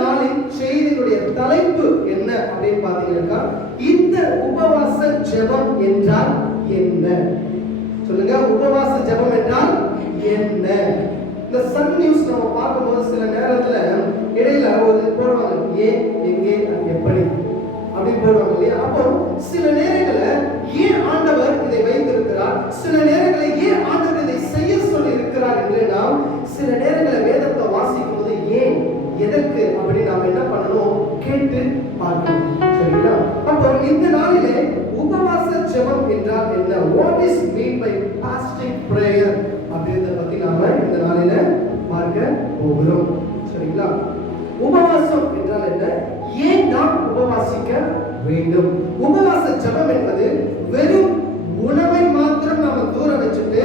நாளின் செய்தியினுடைய தலைப்பு என்ன அப்படின்னு பாத்தீங்கன்னா, இந்த உபவாச ஜெபம் என்றால் என்ன? சொல்லுங்க, உபவாச ஜெபம் என்றால் என்ன? இந்த சன் நியூஸ் நம்ம பார்க்கும்போது சில நேரத்துல இடையில ஒரு போடுவாங்க, ஏன், எங்கே, எப்படி அப்படி போடுவாங்க இல்லையா? அப்போ சில நேரங்கள்ல ஏன் ஆண்டவர் இதை வைத்திருக்கிறார், சில நேரங்களில் ஏன் ஆண்டவர் இதை செய்ய சொல்லி இருக்கிறார் என்று நாம் சில நேரங்களில் வேதத்தை வாசிக்கும் போது ஏன், எதற்கு அப்படி நாம் என்ன பண்ணணும் கேட்டு பார்க்கணும். சரிங்களா? அப்போ இந்த நாளிலே உபவாச ஜெபம் என்றால் என்ன, what is mean by fasting prayer அப்படின்றத பத்தி நாம இந்த நாளில பார்க்க போகிறோம். சரிங்களா? உபவாசம் என்றால் என்ன, ஏன் நாம் உபவாசிக்க வேண்டும்? உபவாச ஜெபம் என்பது வெறும் உணவை மாத்திரம் நாம தூர வச்சுட்டு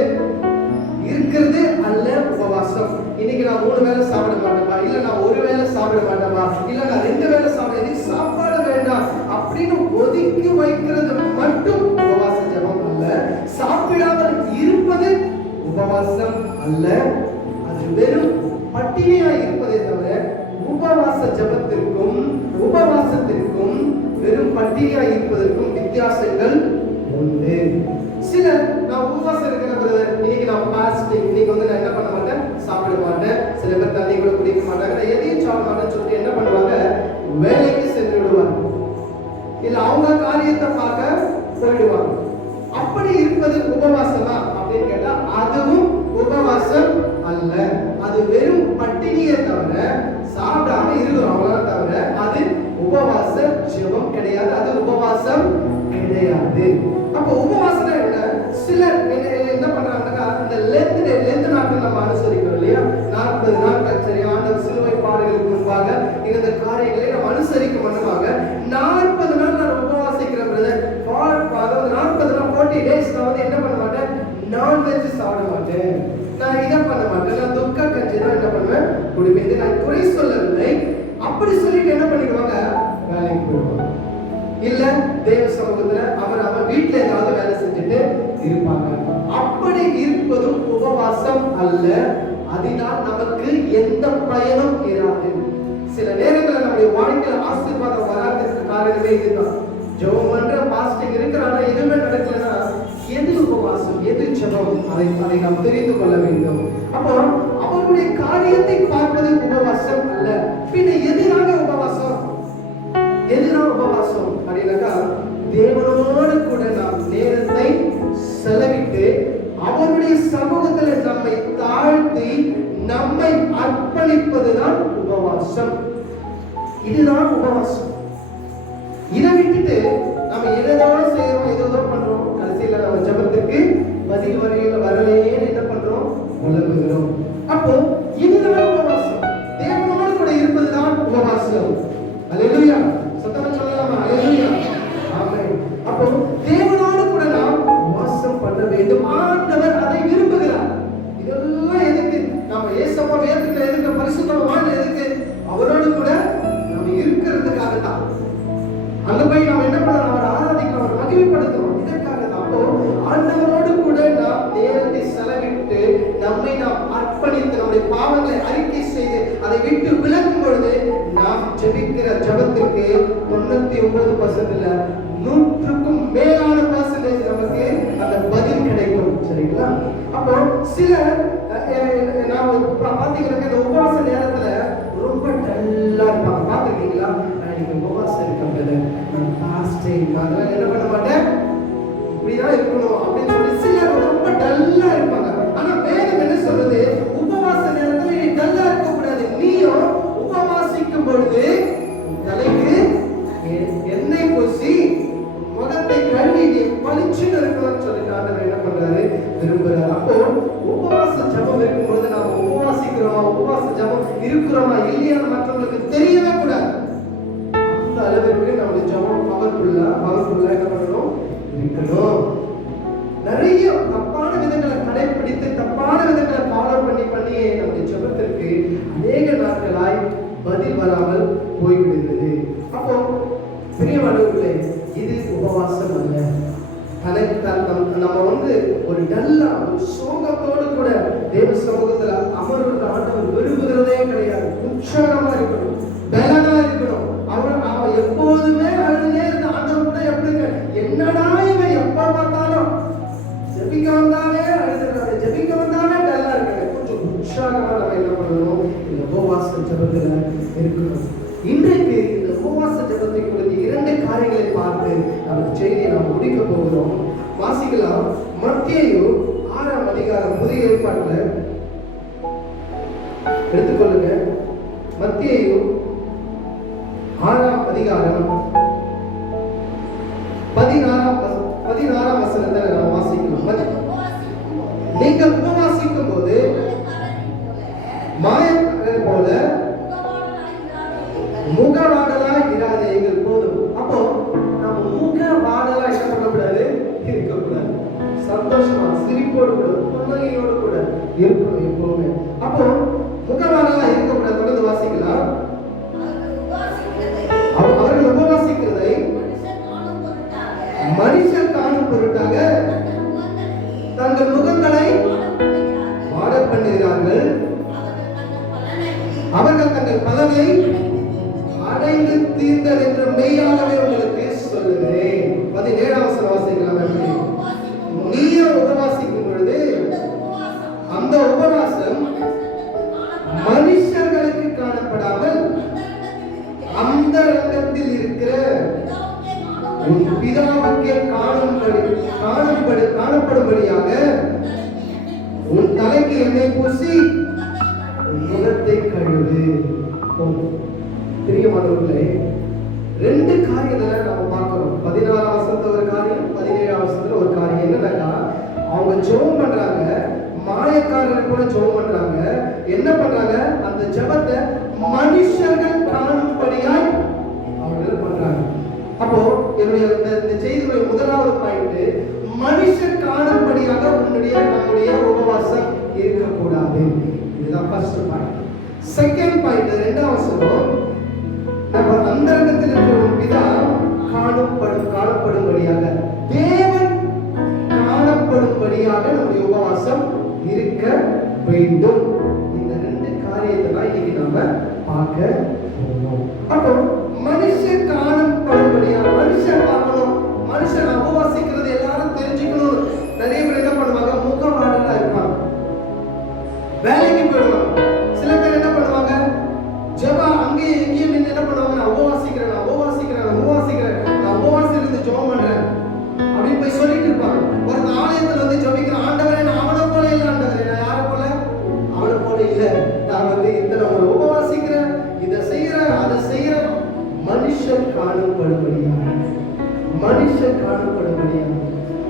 இருக்கிறது அல்ல உபவாசம். இன்னைக்கு நான் 3 வேளை சாப்பிட மாட்டேன்பா, இல்ல நான் 1 வேளை சாப்பிட மாட்டேன்பா, இல்ல நான் 2 வேளை சாப்பிட, எனக்கு சாப்பாடு வேண்டாம் அப்படின்னு ஒதுக்கி வைக்கிறது மட்டும் உபவாச ஜெபம் அல்ல. சாப்பிடாமல் இருப்பது உபவாசம் அல்ல. அது வெறும் பட்டினியா இருப்பதை தவிர உபவாச ஜெபத்திற்கும் உபவாசத்திற்கும் வெறும் பட்டினியா இருப்பதற்கும் வித்தியாசங்கள் உண்டு. சிலர் நான் உபவாசம் இருக்கிற பிரதர், இன்னைக்கு நான் பாஸ்டிங், இன்னைக்கு நான் என்ன பண்ண மாட்டேன், சாப்பிட மாட்டேன், சில பேர் தண்ணி கூட குடிக்க மாட்டாங்க, நான் எதையும் சாப்பிட மாட்டேன்னு சொல்லிட்டு என்ன பண்ணுவாங்க, வேலைக்கு சென்று விடுவாங்க, இல்ல அவங்க காரியத்தை பார்க்க போயிடுவாங்க. அப்படி இருப்பது உபவாசமா அப்படின்னு கேட்டா அதுவும் உபவாசம் அல்ல. அது வெறும் பட்டினியை தவிர சாப்பிடாம இருக்கிறோம் அவ்வளவுதான் தவிர அது உபவாச ஜெபம் கிடையாது, அது உபவாசம் கிடையாது. அப்ப உபவாசம் என்ன? சிலர் என்ன பண்றாங்கன்னா, இந்த லெந்த் நாட்கள் நம்ம அனுசரிக்கிறோம் இல்லையா, 40 நாட்கள் சரி, ஆண்டவர் சிலுவை பாடுகளுக்கு முன்பாக இந்த காரியங்களை நம்ம அனுசரிக்க பண்ணுவாங்க. 40 நாள் நான் உபவாசிக்கிறேன் பிரதர், 40 நாள் 40 days நான் என்ன பண்ண மாட்டேன், நான்வெஜ் சாப்பிட மாட்டேன், நான் இதை பண்ண மாட்டேன், நான் துக்க கஞ்சி தான் என்ன பண்ணுவேன் குடிப்பேன், நான் குறை சொல்லவில்லை. அப்படி சொல்லிட்டு என்ன பண்ணிடுவாங்க, வேலைக்கு போயிடுவாங்க, இல்ல தேவ சமூகத்துல அவர் வீட்டுல ஏதாவது வேலை செஞ்சுட்டு இருப்பாங்க. அப்படி இருப்பதும் உபவாசம் அல்ல. அதனால் நமக்கு எந்த பயனும் இராது. சில நேரங்களில் நம்முடைய வாழ்க்கையில ஆசீர்வாதம் வராததுக்கு காரணமே இதுதான். ஜெபம் பண்ற பாஸ்டிங் இருக்கிறானா எதுவுமே நடக்கலன்னா எது உபவாசம், எது ஜெபம், அதை நாம் தெரிந்து கொள்ள வேண்டும். அப்போ அவருடைய காரியத்தை பார்ப்பது உபவாசம் அல்ல. பின்ன எதிராக உபவாசம், எதிராக உபவாசம் அப்படின்னாக்கா தேவனோடு கூட நாம் நேரத்தை செலவிட்டு அவருடைய சமூகத்துல நம்மை தாழ்த்தி நம்மை அர்ப்பணிப்பதுதான் உபவாசம். இதுதான் உபவாசம். இதை விட்டுட்டு நம்ம எதோ செய்யறோம், எதோ பண்றோம், கடைசியில நம்ம ஜெபத்துக்கு பதில் வரலையேன்னு என்ன பண்றோம், புலம்புகிறோம். அப்போ இதுதான் உபவாசம். தேவனோடு கூட இருப்பதுதான் உபவாசம். அல்லேலூயா, சத்தமா சொல்லலாமா? அல்லேலூயா, ஆமென். அப்போ தேவனோடு கூட நாம் வாசம் பண்ண வேண்டும். ஆண்டவர் அதை விரும்புகிறார். இதெல்லாம் எதுக்கு? நாம ஏசப்பா வேதத்துல எதுக்கு, பரிசுத்தமான எதுக்கு? அவரோடு கூட நாம இருக்கிறதுக்காக தான். அங்க போய் நாம் என்ன பண்ணலாம், அவரை ஆராதிக்கிறோம், அவரை மகிமைப்படுத்துறோம், இதற்காக தான். அப்போ ஆண்டவரோடு கூட நாம் நேரத்தை செலவிட்டு நம்மை நாம் அர்ப்பணித்து நம்முடைய பாவங்களை அறிக்கை செய்து அதை விட்டு விலகும் பொழுது நாம் ஜெபிக்கிற ஜெபத்திற்கு 99% இல்ல 100க்கும் மேலான % நமக்கு அந்த பதில் கிடைக்கும். சரிங்களா? அப்போ சில நான் பாத்தீங்கன்னா இந்த உபவாச நேரத்துல ரொம்ப டல்லா இருப்பாங்க. பாத்துருக்கீங்களா? நான் உபவாசம் இருக்கேன், நான் ஃபாஸ்டிங், அதெல்லாம் என்ன பண்ண மாட்டேன், இப்படிதான் இருக்கணும் அப்படின்னு சொல்லி சிலர் ரொம்ப டல்லா இருப்பாங்க. ஆனா வேதம் என்ன சொல்றது, உபவாச நேரத்துல நீ டல்லா இருக்க கூடாது. நீயும் உபவாசிக்கும் பொழுது தலைக்கு எண்ணெய் பூசி முகத்தை கழுவி நீ பளிச்சுன்னு இருக்கணும்னு சொல்லிட்டு ஆண்டவர் என்ன பண்றாரு, விரும்புறாரு. அப்போ உபவாச ஜெபம் இருக்கும்போது நாம உபவாசிக்கிறோமா, உபவாச ஜெபம் இருக்கிறோமா இல்லையான்னு மற்றவங்களுக்கு தெரியவே கூடாது. அந்த அளவிற்கு நம்முடைய ஜெபம் பவர்ஃபுல்லா என்ன பண்ணணும், இருக்கணும். நிறைய தப்பான விதங்களை கடைபிடித்து தப்பான விதங்களை ஃபாலோ பண்ணி நம்முடைய ஜெபத்திற்கு அநேக நாட்களாய் பதில் வராமல் போய்விடுகிறது. அப்போ பிரியமானவர்களே, இது உபவாசம் அல்ல. நம்ம ஒரு டல்லா ஒரு சோகத்தோடு கூட தேவ சமூகத்துல அமர்ந்த ஆண்டவர் விரும்புகிறதே கிடையாது. உற்சாகமா இருக்கணும், பலனா இருக்கணும். அவன் எப்போதுமே அழுதே இருந்த ஆண்டவர் கூட எப்படிங்க, என்னடா இவன் எப்ப பார்த்தாலும் ஜெபிக்க வந்தாலே அழுதுறாரு, ஜெபிக்க வந்தாலே டல்லா இருக்காரு. கொஞ்சம் உற்சாகமா நம்ம என்ன பண்ணணும், இந்த உபவாச ஜெபத்துல இருக்கணும். இன்றைக்கு இந்த உபவாச ஜெபத்தை குறித்து 2 காரியங்களை பார்த்து நம்ம செய்தியை நாம் முடிக்க போகிறோம். வாசிக்கலாம். மத்தேயு 6ஆம் அதிகாரம், புதிய ஏற்பாட்டுல எடுத்துக்கொள்ளுங்க. மத்தேயு 6ஆம் அதிகாரம் 16ஆம் வசனத்தை நாம் வாசிக்கலாம். நீங்கள் உபவாசிக்கும் போது மாயக்காரர் போல முகவாடலாய் இராதீர்கள். போதும். அப்போ நம்ம முகவாடலா என்ன பண்ணக்கூடாது, இருக்கக்கூடாது. சந்தோஷமா சிரிப்போடு கூட புன்னகையோடு கூட இருக்கணும் எப்பவுமே. அப்போ முகவாடலா இருக்கக்கூடாது. தொடர்ந்து வாசிக்கலாம். அவர்கள் உபவாசிக்கிறதை மனுஷர் காணும் பொருட்டாக தங்கள் முகங்களை வாட பண்ணுகிறார்கள். அவர்கள் தங்கள் பலனை அடைந்து தீர்ந்தல் என்று மெய்யாகவே உங்களுக்கு சொல்லுகிறேன். 17ஆம் வசனம் வாசிக்கலாம். நீயே உபவாசிக்கும் பொழுது அந்த உபவாசம் மனுஷர்களுக்கு காணப்படாமல் அந்த ரங்கத்தில் இருக்கிற உன் பிதாவுக்கே காணப்படும்படியாக உன் தலைக்கு எண்ணெய் பூசி உன் முகத்தை கழுவு. பிரியமானவர்களே, 2 காரியங்களை நம்ம பார்க்கிறோம். 16ஆம் வசனத்துல ஒரு காரியம், 17ஆம் வசனத்துல ஒரு காரியம். என்னன்னா, அவங்க ஜெபம் பண்றாங்க, மாயக்காரர்கள் கூட ஜெபம் பண்றாங்க. என்ன பண்றாங்க, அந்த ஜெபத்தை மனுஷர்கள் காணும்படியாய் அவர்கள் பண்றாங்க. அப்போ என்னுடைய இந்த செய்தியுடைய முதலாவது பாயிண்ட், மனுஷர் காணும்படியாக நம்முடைய உபவாசம் இருக்கக்கூடாது. இதுதான் ஃபர்ஸ்ட் பாயிண்ட். செகண்ட் பாயிண்ட், 2ஆம் வசனம், நம்ம அந்தரங்கத்தில் இருக்கிற பிதா காணப்படும்படியாக, தேவன் காணப்படும்படியாக நம்முடைய உபவாசம் இருக்க வேண்டும். இந்த 2 காரியத்தை தான் இன்னைக்கு நாம பார்க்க போறோம். அப்போ மனுஷன் காணப்படும்படியாக, மனுஷன் பார்க்கணும், மனுஷன் உபவாசிக்கிறது எல்லாரும் தெரிஞ்சுக்கணும். நிறைய பேர் என்ன பண்ணுவாங்க, முகவாடலா இருப்பாங்க, வேலைக்கு போயிடுவாங்க. சில பேர் என்ன பண்ணுவாங்க, ஜெபா அங்கேயும் எங்கேயும் நின்று என்ன பண்ணுவாங்க, நான் உபவாசிக்கிறேன், நான் உபவாசிக்கிறேன், நான் உபவாசிக்கிறேன், நான் உபவாசம் இருந்து ஜெபம் பண்றேன் அப்படின்னு போய் சொல்லிட்டு இருப்பாங்க. ஒரு ஆலயத்துல வந்து ஜெபிக்கிற, ஆண்டவரே நான் அவனை போல இல்லை, ஆண்டவரே நான் யாரை போல, அவனை போல இல்லை, நான் வந்து இத்தனை உபவாசிக்கிறேன், இதை செய்யறேன், அதை செய்யறேன். மனுஷன் காணப்படும்படியாக, மனுஷன் காணப்படும்படியாக.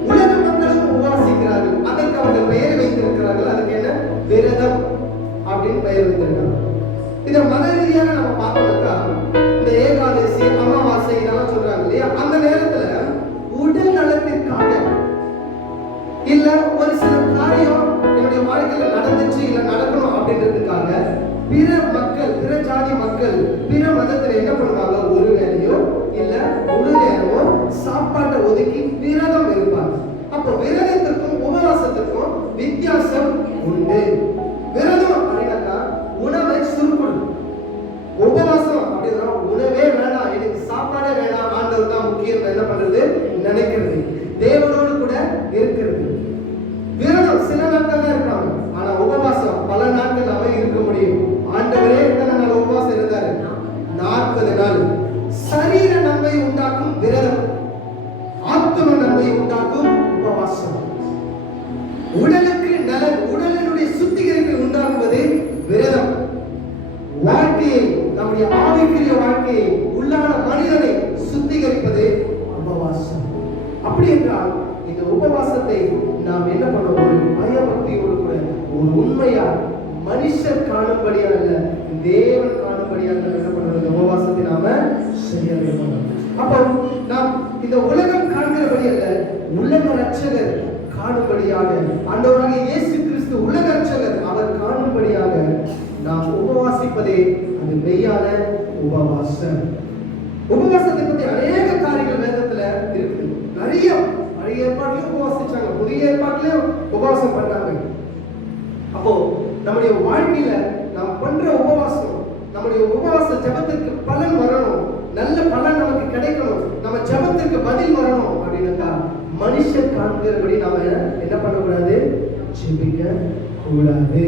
உலக மக்களும் உபவாசிக்கிறார்கள், அதற்கு அவர்கள் பெயர் வைத்திருக்கிறார்கள். அதுக்கு என்ன, விரதம் அப்படின்னு பெயர் வைத்திருக்கிறார்கள். இதை மத ரீதியாக நம்ம பார்த்தோம்னா, இந்த ஏகாதசி, அமாவாசை இதெல்லாம் சொல்றாங்க இல்லையா, அந்த நேரத்துல உடல் நலத்திற்காக இல்ல ஒரு சில காரியம் என்னுடைய வாழ்க்கையில நடந்துச்சு இல்ல நடக்கணும் அப்படின்றதுக்காக பிற மக்கள், பிற ஜாதி மக்கள், பிற மதத்துல என்ன பண்ணுவாங்க, ஒரு வேலையோ இல்ல முழு நேரமோ சாப்பாட்டை ஒதுக்கி விரதம் இருப்பாங்க. அப்போ விரதத்திற்கும் உபவாசத்திற்கும் வித்தியாசம் உண்டு. விரதம் அப்படின்னாக்கா உணவை சுருக்கணும். உபவாசம் அப்படின்னா உணவே வேண்டாம், எனக்கு சாப்பாடே வேண்டாம், ஆண்டவர் தான் முக்கியம் என்ன பண்றது நினைக்கிறது, தேவனோடு கூட இருக்கிறது. விரதம் சில நாட்கள் தான் இருப்பாங்க, ஆனா உபவாசம் பல நாட்கள் அவன் இருக்க முடியும். ஆண்டவரே எத்தனை நாள் உபவாசம் இருந்தாரு, 40 நாள். சரீர நன்மை உண்டாக்கும் விரதம், ஆத்தும நன்மை உண்டாக்கும் உபவாசம். உடலுக்கு நலன், உடலினுடைய சுத்திகரிப்பை உண்டாக்குவது விரதம். வாழ்க்கையை, நம்முடைய ஆவிக்குரிய வாழ்க்கையை, உள்ளான மனிதனை சுத்திகரிப்பது உபவாசம். அப்படி என்றால் இந்த உபவாசத்தை நாம் என்ன பண்ணணும், ஒரு பயபக்தியோடு கூட, ஒரு உண்மையா மனுஷர் காணும்படியா இல்ல, தேவன் காணும்படியா என்ன பண்ணணும், இந்த உபவாசத்தை நாம சரியாக பண்ணணும். அப்போ நாம் இந்த உலகம் காண்கிறபடி அல்ல, உலக ரட்சகர் காணும்படியாக, ஆண்டவராகிய இயேசு கிறிஸ்து உலக ரட்சகர், அவர் காணும்படியாக நாம் உபவாசிப்பதே அது மெய்யான உபவாசம். உபவாசத்தை பத்தி அநேக காரியங்கள் வேதத்துல இருக்கு. நிறைய பழைய ஏற்பாட்டிலும் உபவாசிச்சாங்க, புதிய ஏற்பாட்டிலும் உபவாசம் பண்ணாங்க. அப்போ நம்முடைய வாழ்க்கையில நாம் பண்ற உபவாசம், நம்முடைய உபவாச ஜெபத்திற்கு பலன் வரணும், நல்ல பலன் நமக்கு கிடைக்கணும், நம்ம ஜெபத்திற்கு பதில் வரணும் அப்படின்னாக்கா மனுஷர் காண்கிறபடி நாம என்ன பண்ணக்கூடாது, ஜெபிக்க கூடாது.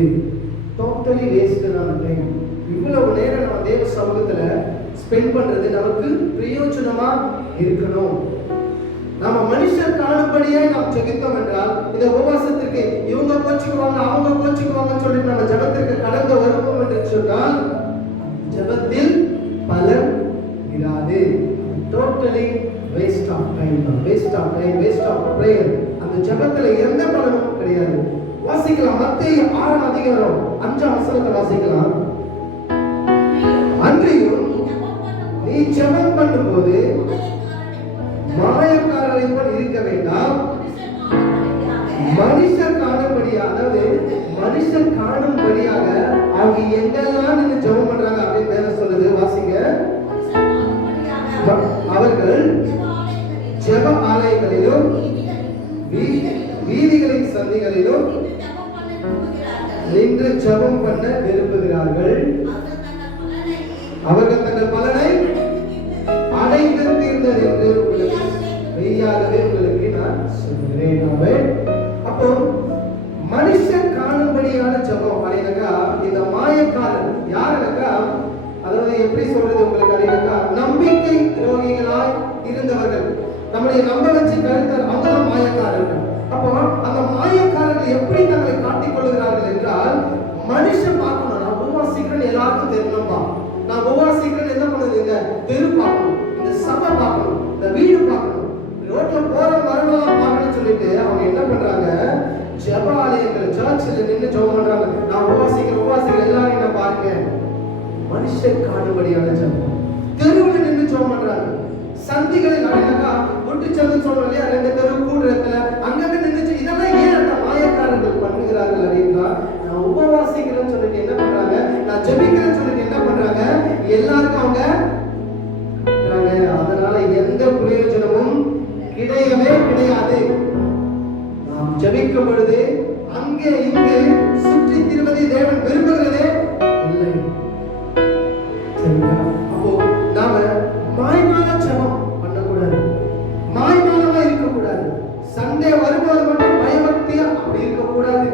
டோட்டலி வேஸ்டான டைம். இவ்வளவு நேரம் நம்ம தேவ சமூகத்துல ஸ்பெண்ட் பண்றது நமக்கு பிரயோஜனமா இருக்கணும். நம்ம மனுஷர் காணும்படியாய் நாம் ஜெபித்தோம் என்றால் இந்த உபவாசத்திற்கு இவங்க கோச்சுக்குவாங்க அவங்க கோச்சுக்குவாங்கன்னு சொல்லிட்டு நம்ம ஜெபத்திற்கு கடந்து வருவோம் என்று சொன்னால் ஜெபத்தில் பலன் இராது. Totally waste of time, waste of time, waste of prayer. அந்த ஜெபத்துல எந்த பலனும் கிடையாது. வாசிக்கலாம், மத்தேயு 6ஆம் அதிகாரம் 5ஆம் வசனத்தை வாசிக்கலாம். அன்றியும் நீ ஜெபம் பண்ணும்போது மாயக்காரரை போல் இருக்க வேண்டாம், மனுஷர் காணும்படியாக, அதாவது மனுஷர் காணும்படியாக அவங்க எங்கெல்லாம் நின்று ஜெபம் பண்றாங்க அப்படின்னு வேற சொல்லுது. வாசிங்க. அவர்கள் ஜெப ஆலயங்களிலும் வீதிகளின் சந்திகளிலும் நின்று ஜெபம் பண்ண விரும்புகிறார்கள். அவர்கள் தங்கள் பலனை அடைந்து தீர்ந்தது என்று உங்களுக்கு மெய்யாகவே உங்களுக்கு நான் சொல்கிறேன். அப்போ மனுஷன் காணும்படியான ஜெபம் அப்படின்னாக்கா இந்த மாயக்காரன் யாருனாக்கா, அதாவது எப்படி சொல்றது உங்களுக்கு அப்படின்னாக்கா நம்பிக்கை துரோகிகளாய் இருந்தவர்கள், நம்முடைய நம்ப வச்சு கருத்தார், அவங்க மாயக்காரர்கள். அப்போ அந்த மாயக்காரர்கள் எப்படி தங்களை காட்டிக் கொள்கிறார்கள் என்றால், மனுஷன் பார்க்கணும், நான் உபவாசிக்கிறேன் எல்லாருக்கும் தெரியணும்பா, நான் உபவாசிக்கிறேன் என்ன பண்ணுது, இந்த தெரு பார்க்கணும், இந்த சபை பார்க்கணும், இந்த வீடு பார்க்கணும், ரோட்ல போற வரவெல்லாம் பார்க்கணும்னு சொல்லிட்டு அவங்க என்ன பண்றாங்க, ஜெப ஆலயங்கள் சர்ச்சில் நின்று ஜெபம் பண்றாங்க. நான் உபவாசிக்கிறேன் எல்லாரும் என்ன பாருங்க. மனுஷன் காணும்படியான ஜெபம். தெருவில் நின்று ஜெபம் பண்றாங்க. சந்திகளில் அப்படின்னாக்கா ஒட்டுச்சந்தம் சொல்றோம் இல்லையா, ரெண்டு தெரு கூடுறதுல அங்கங்க நின்றுச்சு. இதெல்லாம் ஏன் அந்த மாயக்காரர்கள் பண்ணுகிறார்கள் அப்படின்னா, நான் உபவாசிக்கிறேன்னு சொல்லிட்டு என்ன பண்றாங்க, நான் ஜெபிக்கிறேன்னு சொல்லிட்டு என்ன பண்றாங்க, எல்லாருக்கும் அவங்க அதனால எந்த பிரயோஜனமும் கிடையவே கிடையாது. நாம் ஜெபிக்கும் பொழுது அங்கே இங்கு சுற்றி திருவதை தேவன் விரும்புகிறதே இல்லை. அப்போ நாம மாய்மான ஜெபம் பண்ணக்கூடாது, மாய்மானமா இருக்கக்கூடாது. சண்டே வரும்போது மட்டும் பயபக்தியா அப்படி இருக்கக்கூடாது.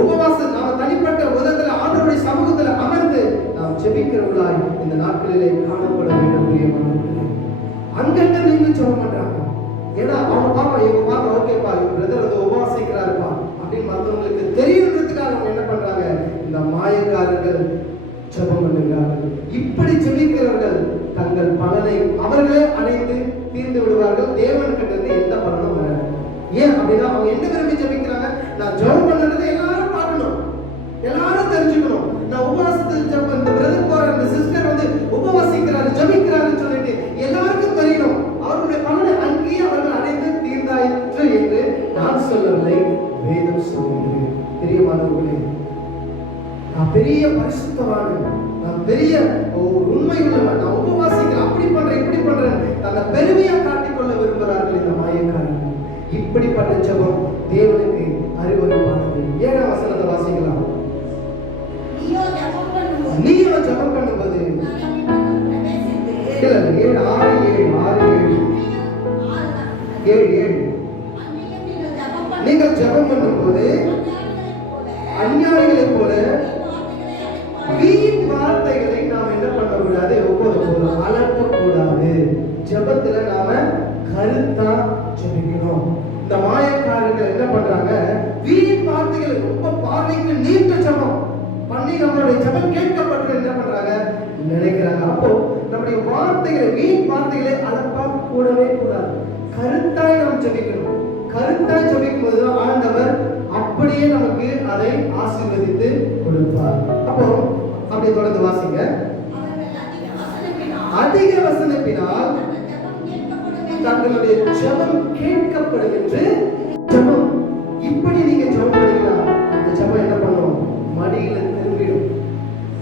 உபவாசம் நாம தனிப்பட்ட உதவில ஆண்டவருடைய சமூகத்துல அமர்ந்து நாம் ஜெபிக்கிறவர்களாய் இந்த நாட்களிலே காணப்பட வேண்டும். அங்கங்க நீங்க ஜெபம் பண்றாங்க. ஏன்னா அவங்க பாப்பா இவங்க பாப்பா ஓகேப்பா இவங்க பிரதர் வந்து உபவாசிக்கிறாருப்பா அப்படின்னு மற்றவங்களுக்கு தெரியறதுக்காக அவங்க என்ன பண்றாங்க, இந்த மாயக்காரர்கள் ஜெபம் பண்ணுகிறார்கள். இப்படி ஜெபிக்கிறவர்கள் தங்கள் பலனை அவர்களே அடைந்து தீர்ந்து விடுவார்கள். தேவன் கிட்ட எந்த பலனும் வராது. ஏன் அப்படின்னா அவங்க என்ன விரும்பி ஜெபிக்கிறாங்க, நான் ஜெபம் பண்றதை எல்லாரும் பார்க்கணும், எல்லாரும் தெரிஞ்சுக்கணும். நான் உபவாசத்தில் ஜெபம், இந்த பிரதர் போற இந்த சிஸ்டர் வந்து உபவாசிக்கிறாரு ஜெபிக்கிறாருன்னு சொல்லிட்டு எல்லாருக்கும் தெரியணும். அவர்களுடைய பலனை அங்கேயே அவர்கள் அடைந்து தீர்ந்தாயிற்று என்று நான் சொல்லவில்லை, வேதம் சொல்கிறது. பிரியமானவர்களே, நான் பெரிய பரிசுத்தவான், நான் பெரிய உண்மை உள்ளவன், நான் உபவாசிக்கிறேன், அப்படி பண்றேன் இப்படி பண்றேன், தன்னை பெருமையா காட்டிக்கொள்ள விரும்புகிறார்கள் இந்த மாயக்காரர்கள். இப்படிப்பட்ட ஜெபம் தேவனுக்கு அருவருப்பானது. 7ஆம் வசனத்தை வாசிக்கலாம். நீயோ ஜெபம் பண்ணும்போது நீங்கள் ஜெபம் பண்ணும்போது அஞ்ஞானிகளைப் போல வீண் வார்த்தைகளை நாம் என்ன பண்ணக்கூடாது, ஒவ்வொரு அலட்டக்கூடாது. ஜெபத்துல நாம கருத்தா ஜெபிக்கணும். இந்த மாயக்காரர்கள் என்ன பண்றாங்க, வீண் வார்த்தைகளை ரொம்ப பார்வைக்கு நீண்ட ஜெபம் பண்ணி நம்மளுடைய ஜெபம் கேட்கப்பட்டு என்ன பண்றாங்க நினைக்கிறாங்க. அப்போ நம்முடைய வார்த்தைகளை வீண் வார்த்தைகளை அலப்பா கூடவே கூடாது. கருத்தாய் நாம் ஜெபிக்கணும். கருத்தாய் ஜெபிக்கும் போது ஆண்டவர் அப்படியே நமக்கு அதை ஆசீர்வதித்து கொடுப்பார். அப்போ அப்படியே தொடர்ந்து வாசிங்க. அதிக வசனிப்பினால் தங்களுடைய ஜெபம் கேட்கப்படும் என்று ஜெபம். இப்படி நீங்க ஜெபம் பண்ணீங்கன்னா அந்த ஜெபம் என்ன பண்ணும், மடியில திரும்பிடும்,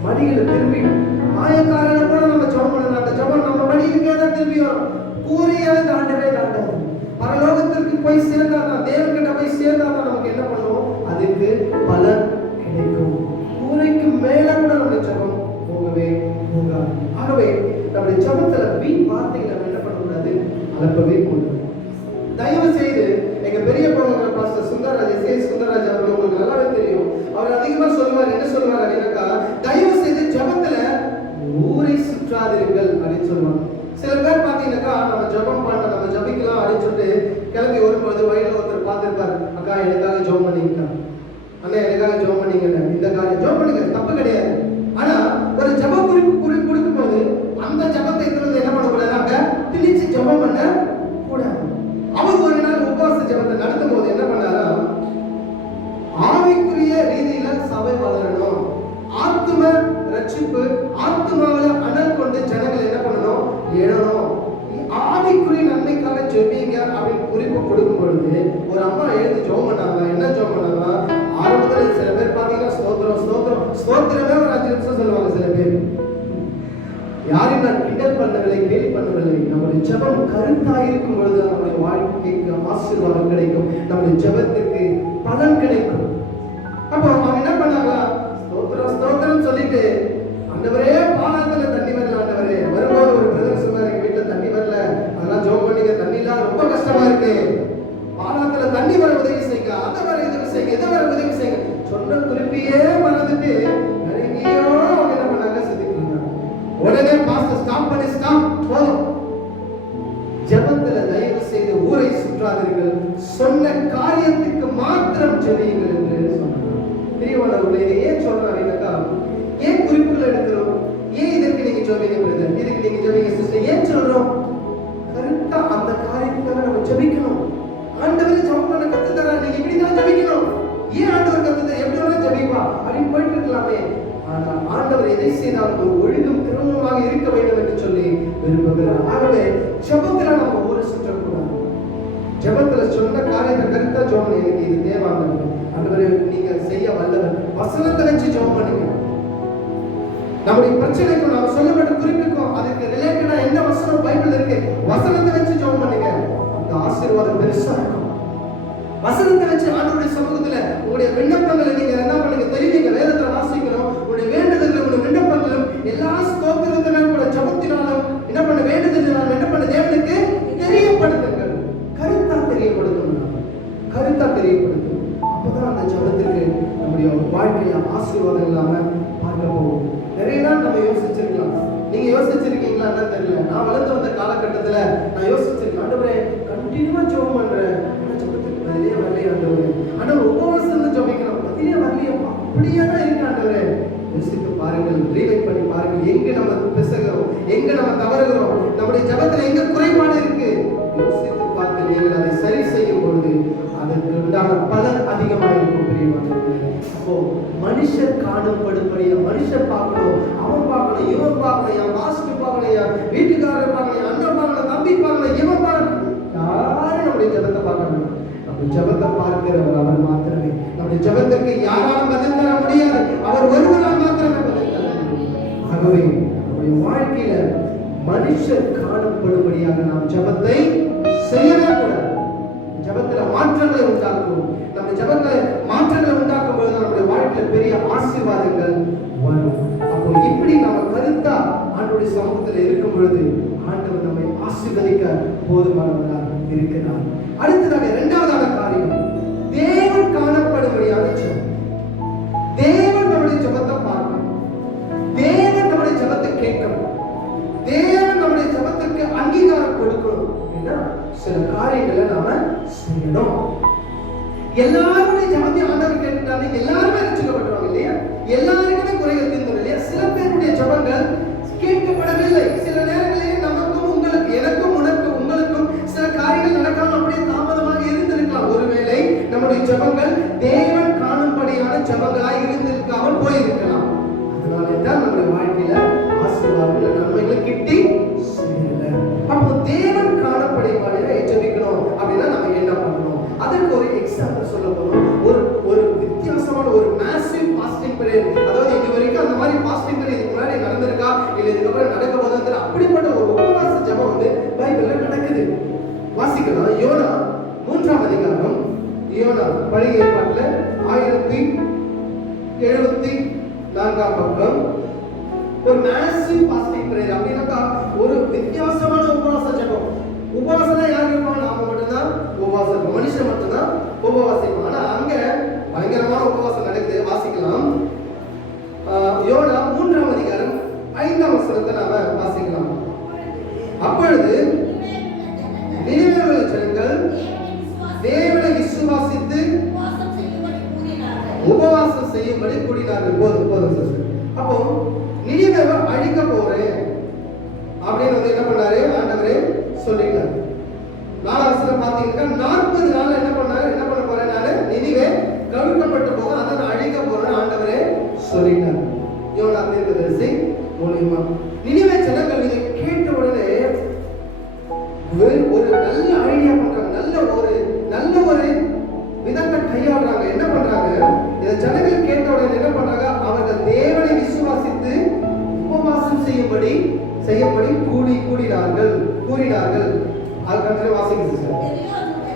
மடியில திரும்பிடும். மாயக்காரனை கூட நம்ம ஜெபம் பண்ணலாம், அந்த ஜெபம் நம்ம மடியிலே தான் திரும்பி வரும். கூறியாவது தாண்டவே தாண்டாது. பரலோகத்திற்கு போய் சேர்ந்தாதான், தேவன்கிட்ட போய் சேர்ந்தாதான் நமக்கு என்ன பண்ணுவோம், அதுக்கு பல ஜெபத்துல வீண் வார்த்தைகளை நம்ம என்ன பண்ணக்கூடாது, அலப்பவே கூடாது. தயவு செய்து எங்க பெரிய பொண்ணு பாஸ்டர் சுந்தரராஜ், எஸ் சுந்தரராஜ் அவர்கள் உங்களுக்கு நல்லாவே தெரியும். அவர் அதிகமா சொல்லுவார், என்ன சொல்லுவார் அப்படின்னாக்கா, தயவு செய்து ஜெபத்துல ஊரை சுற்றாதீர்கள் அப்படின்னு சொல்லுவாங்க. சில பேர் பாத்தீங்கன்னாக்கா நம்ம ஜெபம் பண்ண, நம்ம ஜெபிக்கலாம் அப்படின்னு சொல்லிட்டு கிளம்பி வரும்பொழுது வழியில ஒருத்தர் பார்த்திருப்பாரு, அக்கா எனக்காக ஜெபம் பண்ணிக்கலாம், அண்ணா எனக்காக ஜெபம் பண்ணிங்க, இந்த காரியம் ஜெபம் பண்ணுங்க, தப்பு கிடையாது. ஆனா ஒரு ஜெப குறிப்பு கொடுக்கும் போது அந்த ஜெபத்தை என்ன பண்ணக்கூடாது, திணிச்சு ஜெபம் பண்ண கூடாது. அவர் ஒரு நாள் உபவாச ஜெபத்தை நடத்தும் போது என்ன பண்ணாரா, ஆவிக்குரிய ரீதியில சபை வளரணும், ஆத்தும ரட்சிப்பு, ஆத்துமாவில அனல் கொண்டு ஜனங்கள் என்ன பண்ணணும், எழணும், ஆவிக்குரிய நன்மைக்காக ஜெபிங்க அப்படின்னு குறிப்பு கொடுக்கும் பொழுது ஒரு அம்மா எழுந்து ஜெபம் பண்ணாங்க. என்ன ஜெபம் பண்ணாங்கன்னா, ஆரம்பத்துல சில பேர் பாத்தீங்கன்னா ஸ்தோத்திரம் ஸ்தோத்திரம் ஸ்தோத்திரமே ஒரு 5 நிமிஷம் சொல்லுவாங்க. சில பேர் யாரையும் நான் கிண்டல் பண்ணவில்லை, கேலி பண்ணவில்லை. நம்முடைய ஜெபம் கருத்தாயிருக்கும் பொழுது நம்முடைய வாழ்க்கைக்கு ஆசீர்வாதம் கிடைக்கும், நம்முடைய ஜெபத்திற்கு பலன் கிடைக்கும். அப்போ அவங்க என்ன பண்ணாங்க, ஸ்தோத்திரம் ஸ்தோத்திரம் சொல்லிட்டு, ஆண்டவரே பாலாத்துல தண்ணி வரல, ஆண்டவரே வரும்போது ஒரு பிரதர் சொன்னார், எங்க வீட்டுல தண்ணி வரல, அதெல்லாம் ஜெபம் பண்ணிங்க, தண்ணி இல்லாம ரொம்ப கஷ்டமா இருக்கு, பாலாத்துல தண்ணி வர உதவி செய்யுங்க, அதை வர உதவி செய்யுங்க, இதை வர உதவி செய்யுங்க. சொன்ன குறிப்பியே மறந்துட்டு நிறைய அவங்க என்ன பண்ணாங்க, சிந்திக்கிறாங்க. உடனே பாஸ்டர் ஸ்டாப் பண்ணி, ஸ்டாப் போதும், ஜெபத்துல தயவு செய்து ஊரை சுற்றாதீர்கள், சொன்ன காரியத்துக்கு மாத்திரம் ஜெபியுங்கள் என்று சொன்னார். பிரியமானவர்களே, இதை ஏன் சொல்றாருன்னாக்கா, ஏன் குறிப்புகள் எடுக்கிறோம், ஏன் இதற்கு நீங்க ஜெபிங்க பிரதர், இதுக்கு நீங்க ஜெபிங்க சிஸ்டர், ஏன் சொல்றோம், கரெக்டா அந்த காரியத்துக்காக நம்ம ஜெபிக்கணும். ஆண்டவர் ஜெபம் பண்ண கத்து தரார், நீங்க இப்படி தான் ஜெபிக்கணும். ஏன் ஆண்டவர் கத்து தர, எப்படி வேணா ஜெபிப்பா அப்படின்னு போயிட்டு இருக்கலாமே. ஆனால் ஆண்டவர் எதை செய்தாலும் ஒரு ஒழுங்கும் திருமணமாக இருக்க வேண்டும் என்று சொல்லி விரும்புகிறார். ஆகவே ஜெபத்துல நம்ம ஊரை சுற்றக்கூடாது. ஜெபத்துல சொன்ன காரியத்தை கரெக்டா ஜெபம், எனக்கு இது தேவாங்க ஆண்டவரே நீங்க செய்ய வல்லவர், வசனத்தை வச்சு ஜெபம் பண்ணுங்க. நம்முடைய பிரச்சனைக்கும் நாம சொல்லப்பட்ட குறிப்புக்கும் அதுக்கு ரிலேட்டடா என்ன வசனம் பைபிள் இருக்கு, வசனத்தை வச்சு ஜெபம் பண்ணுங்க, அந்த ஆசீர்வாதம் பெருசா இருக்கும். வசனத்தை வச்சு ஆண்டவருடைய சமூகத்துல உங்களுடைய விண்ணப்பங்களை நீங்க என்ன பண்ணுங்க தெரிவிங்க, வேதத்துல வாசிக்கணும். உங்களுடைய வேண்டுதல்களும் உங்களுடைய விண்ணப்பங்களும் எல்லா ஸ்தோத்திரத்தினாலும் கூட ஜெபத்தினாலும் என்ன பண்ண, வேண்டுதலினாலும் என்ன பண்ண, தேவனுக்கு தெரியப்படுத்துங்கள், கருத்தா தெரியப்படுத்தணும், கருத்தா தெரியப்படுத்தணும். அப்பதான் அந்த ஜெபத்திற்கு நம்முடைய வாழ்க்கையில ஆசீர்வாதம் இல்லாம பார்க்க போகும். நிறைய நாள் நம்ம யோசிச்சிருக்கலாம், நீங்க யோசிச்சிருக்கீங்களா என்ன தெரியல. நான் வளர்ந்து வந்த காலகட்டத்துல நான் யோசிச்சிருக்கேன், ஆண்டவரே கண்டினியூவா ஜெபம் பண்றேன், ஜெபத்துக்கு பதிலே வரலையே ஆண்டவரே, ஆனா உபவாசம் ஜெபிக்கணும், பதிலே வரலையே, அப்படியே தான் இருக்கு ஆண்டவரே. யோசித்து பாருங்கள், ரீவைண்ட் பண்ணி பாருங்கள், எங்க நம்ம பிசகுறோம், எங்க நம்ம தவறுகிறோம், நம்முடைய ஜெபத்துல எங்க குறைபாடு இருக்கு, யோசித்து பார்த்து நீங்கள் அதை சரி செய்யும் பொழுது அதற்கு உண்டான பலன் அதிகமாக இருக்கும். பிரியமானவர்களே, அப்போ மனுஷர் காணப்படும்படியா, மனுஷர் பார்க்கணும், அவன் பார்க்கணும், இவன் பார்க்கணும், என் மாஸ்டர் பார்க்கணும், என் வீட்டுக்காரர் பார்க்கணும், என் அண்ணன் பார்க்கணும், தம்பி பார்க்கணும், இவன் பார்க்கணும், யாரும் நம்முடைய ஜெபத்தை பார்க்கணும். நம்ம ஜெபத்தை பார்க்கிறவர் அவர் மாத்திரமே. நம்முடைய ஜெபத்திற்கு யாராலும் பதில் தர முடியாது, அவர் ஒருவரால் மாத்திரமே பதில் தர முடியும். ஆகவே நம்முடைய வாழ்க்கையில மனுஷர் காணப்படும்படியாக நாம் ஜெபத்தை செய்யவே கூடாது. ஜெபத்துல மாற்றங்களை உண்டாக்குவோம். நம்ம ஜெபங்களை மாற்றங்களை உண்டாக்கும் பொழுது நம்முடைய வாழ்க்கையில பெரிய ஆசீர்வாதங்கள் வரும். அப்போ இப்படி நம்ம கருத்தா ஆண்டவருடைய சமூகத்தில் இருக்கும் பொழுது ஆண்டவர் நம்மை ஆசீர்வதிக்க போதுமானவராக இருக்கிறார். அடுத்ததாக இரண்டாவதான காரியம், தேவன் காணப்படும்படியான ஜெபம். தேவன் நம்முடைய ஜெபத்தை பார்க்கணும், தேவன் நம்முடைய ஜெபத்தை கேட்கணும், தேவன் நம்முடைய ஜெபத்திற்கு அங்கீகாரம் கொடுக்கணும். சில காரியங்களை நாம செய்யணும். எல்லாருடைய ஜெபத்தை ஆண்டவர் கேட்டுட்டாங்க, எல்லாருமே ரட்சிக்கப்பட்டுருவாங்க இல்லையா, எல்லாருக்குமே குறைகள் தீர்ந்துடும் இல்லையா. சில பேருடைய ஜெபங்கள் கேட்கப்படவில்லை. சில நேரங்களில் நமக்கும் உங்களுக்கு, எனக்கும் உனக்கும் உங்களுக்கும் சில காரியங்கள் நடக்காம அப்படியே தாமதமாக இருந்திருக்கலாம். ஒருவேளை நம்முடைய ஜெபங்கள் தேவன் காணும்படியான ஜெபங்களாய் இருந்திருக்காமல் போயிருக்கலாம். அதனால தான் நம்முடைய வாழ்க்கையில ஆசீர்வாதங்கள் நன்மைகளை கிட்டி செய்யல. அப்போ தேவன் காணப்படும்படியாக ஜெபிக்கணும் அப்படின்னா நம்ம என்ன பண்ணணும்? அதற்கு ஒரு எக்ஸாம்பிள் சொல்ல போறோம். ஒரு வித்தியாசமான ஒரு மேசிவ் ஃபாஸ்டிங் பீரியட், அதாவது இது வரைக்கும் அந்த மாதிரி ஃபாஸ்டிங் பீரியட் இதுக்கு முன்னாடி நடந்திருக்கா இல்ல இதுக்கப்புறம் நடக்க போகுது, அப்படிப்பட்ட ஒரு உபவாச ஜெபம் வந்து பைபிள்ல நடக்குது. வாசிக்கலாம். யோனா 3ஆம் அதிகாரம், யோனா பழைய ஏற்பாட்டுல 1074ஆம் பக்கம். ஒரு மேசிவ் ஃபாஸ்டிங் பிரேயர் அப்படின்னாக்கா ஒரு 5ஆம் வசனத்தை நாம வாசிக்கலாம். அப்பொழுது நினிவே உள்ள ஜனங்கள் தேவனை விசுவாசித்து உபவாசம் செய்யும்படி கூடினார்கள். போதும். அப்போ நினிவேவை அழிக்க போறேன் அப்படின்னு என்ன பண்ணாரு ஆண்டவரே சொல்லிட்டார். 4ஆம் வசனம் பாத்தீங்கன்னா 40 நாள் என்ன பண்ண போறேன் நானு நினிவே கவிழ்க்கப்பட்டு போக அதை நான் அழிக்க போறேன் ஆண்டவரே சொல்லிட்டார். யோனா தீர்க்கதரிசி மூலமா நினிவே ஜனங்கள் இதை கேட்ட உடனே ஒரு நல்ல ஐடியா பண்றாங்க, நல்ல ஒரு விதத்தை கையாளுறாங்க. என்ன பண்றாங்க? இந்த ஜனங்கள் கேட்ட உடனே என்ன பண்றாங்க? அவர்கள் தேவனை விசுவாசித்து உபவாசம் செய்யப்படி கூறினார்கள். அது வாசிக்க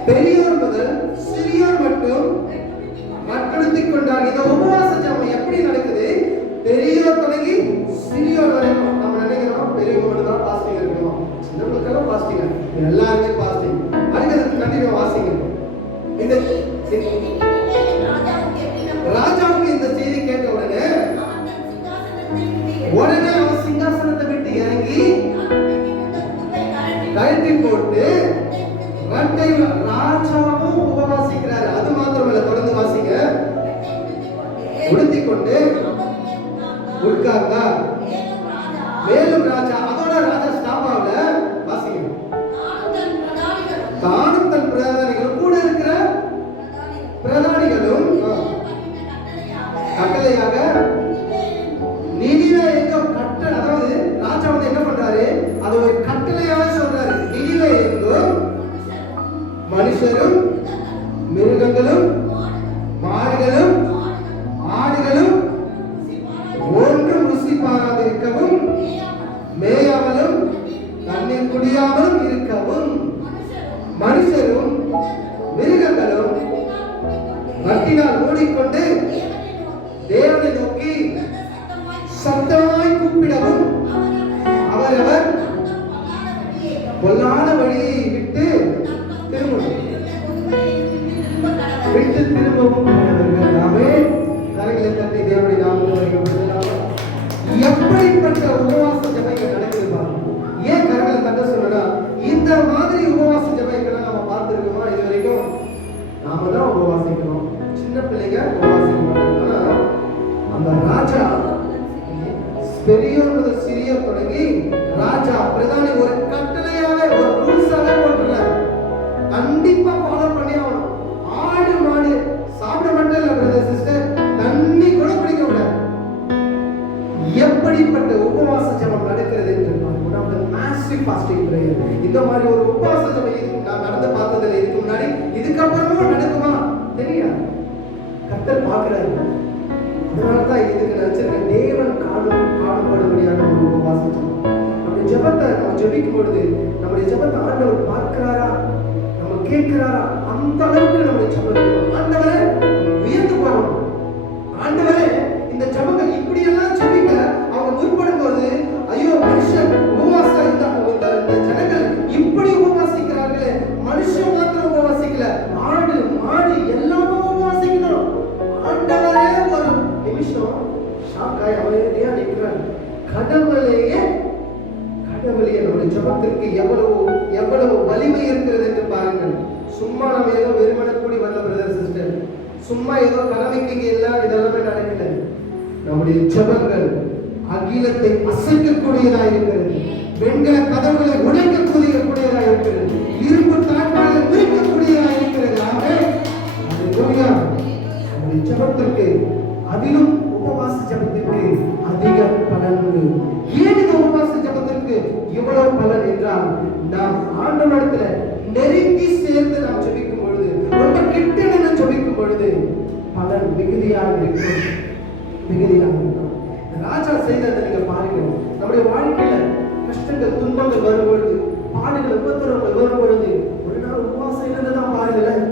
பெரியோர் முதல் சிறியோர் மட்டும் நட்படுத்திக் கொண்டார். இந்த உபவாச ஜெபம் எப்படி நடக்குது? பெரியோர் தொடங்கி சிறியோர் வரைக்கும். நம்ம நினைக்கிறோம் பெரியவங்க தான் பாஸ்டிங் இருக்கணும், சின்னவங்களுக்கெல்லாம் பாஸ்டிங், எல்லாருமே பாஸ்டிங். அதுக்கு கண்டிப்பா வாசிங்க. இந்த ராஜாவுக்கு இந்த செய்தி கேட்ட உடனே அவன் சிங்காசனத்தை விட்டு இறங்கி கழட்டி போட்டு ராஜாவும் உபவாசிக்கிறாரு. அது மாத்திரமல்ல, தொடர்ந்து வாசிங்க. உடுத்திக் கொண்டு உட்கார்ந்தார். மேலும் ராஜா அதோட ராஜா ஸ்டாப் ஆகல. வாசிங்க. தானும் தன் பிரதானிகளும் கூட இருக்கிற பிரதானிகளும் கட்டளையாக நினிவே எங்கும் கட்டளை, அதாவது ராஜா வந்து என்ன பண்றாரு? அது ஒரு கட்டளையாக சொல்றாரு. நினிவே எங்கும் மனுஷரும் மிருகங்களும் மாடுகளும் ஆடுகளும் ஒன்றும் ருசி பாராதிருக்கவும் மேயாமலும் தண்ணீர் குடியாமலும் இருக்கவும் மனுஷரும் மிருகங்களும் மட்டினால் மூடிக்கொண்டு தேவனை நோக்கி சத்தமாய் கூப்பிடவும் அவரவர் பொல்லாத வழியை விட்டு திரும்பவும் கரங்களை தட்டி தேவனை எப்படிப்பட்ட உபவாச ஜெபங்கள் நடக்குதுப்பா. ஏன் கரங்களை தட்ட சொல்றா? இந்த மாதிரி உபவாச ஜெபங்களை நம்ம பார்த்திருக்கோமா இது வரைக்கும்? நாம தான் உபவாசிக்கிறோம், சின்ன பிள்ளைங்க உபவாசிக்கிறோம். ஆனா அந்த ராஜா பெரியோர் முதல் சிறியோர் தொடங்கி ராஜா பிரதானி ஒரு கட்டளையாக ஒரு ரூல்ஸாக போட்டுறாரு. கண்டிப்பா ஃபாலோ பண்ணி ஆகணும். ஆடு மாடு சாப்பிட மட்டும் இல்ல பிரதர் சிஸ்டர், தண்ணி கூட குடிக்க கூடாது. எப்படிப்பட்ட உபவாச ஜெபம் நடக்கிறது என்று மாசிவ் ஃபாஸ்டிங் பிரேயர். இந்த மாதிரி ஒரு உபவாச ஜெபம் நான் நடந்து பார்த்ததில்லை இதுக்கு முன்னாடி. இதுக்கப்புறமும் நடக்குமா தெரியாது. கர்த்தர் பார்க்கிறாரு. அதனாலதான் இதுக்கு நினைச்சிருக்கேன், தேவன் காணும்படியான ஒரு உபவாச ஜெபம். நம்முடைய ஜெபத்தை நம்ம ஜெபிக்கும் பொழுது நம்முடைய ஜெபத்தை ஆண்டவர் பார்க்கிறாரா, நம்ம கேட்கிறாரா, அந்த அளவுக்கு நம்முடைய ஜெபம் ஆண்டவரே உயர்ந்து போகணும். ஆண்டவரே இந்த ஜெபங்கள் இப்படி எல்லாம் ஜெபிக்க அவங்க முற்படும் போது ஐயோ மனுஷன் உபவாசம் இந்த ஜனங்கள் இப்படி உபவாசிக்கிறார்களே, மனுஷன் மாத்திரம் உபவாசிக்கல, ஆடு மாடு எல்லாமும் உபவாசிக்கணும். ஆண்டவரே ஒரு நிமிஷம் ஷாக்காய் அமைதியா நிற்கிறார். கடவுளையே நம்முடைய ஜெபத்திற்கு எவ்வளவு வலிமை இருக்கிறது என்று பாருங்கள். சும்மா நம்ம ஏதோ வெறுமன கூடி வரல பிரதர் சிஸ்டர், சும்மா ஏதோ கடமைக்கு எல்லாம் இதெல்லாமே நடக்கல. நம்முடைய ஜெபங்கள் அகிலத்தை அசைக்கக்கூடியதா இருக்கிறது, வெண்கல கதவுகளை உடைக்கக்கூடியதா இருக்கிறது, இரும்பு தாழ்வாளை விரிக்கக்கூடியதா இருக்கிறது. நம்முடைய ஜெபத்திற்கு அதிலும் உபவாச ஜெபத்திற்கு அதிக பலன் உண்டு. ஏன் இந்த உபவாச ஜெபத்திற்கு இவ்வளவு பலன் என்றால், நாம் ஆண்டவரிடத்துல நெருங்கி சேர்ந்து நாம் ஜெபிக்கும் பொழுது, ரொம்ப கிட்ட நின்று ஜெபிக்கும் பொழுது பலன் மிகுதியாக இருக்கும். ராஜா செய்ததை நீங்க பாருங்க. நம்முடைய வாழ்க்கையில கஷ்டங்கள் துன்பங்கள் வரும்பொழுது, பாடுகள் உபத்திரவங்கள் வரும்பொழுது ஒரு நாள் உபவாசம் இருந்ததான் பாருங்களேன்.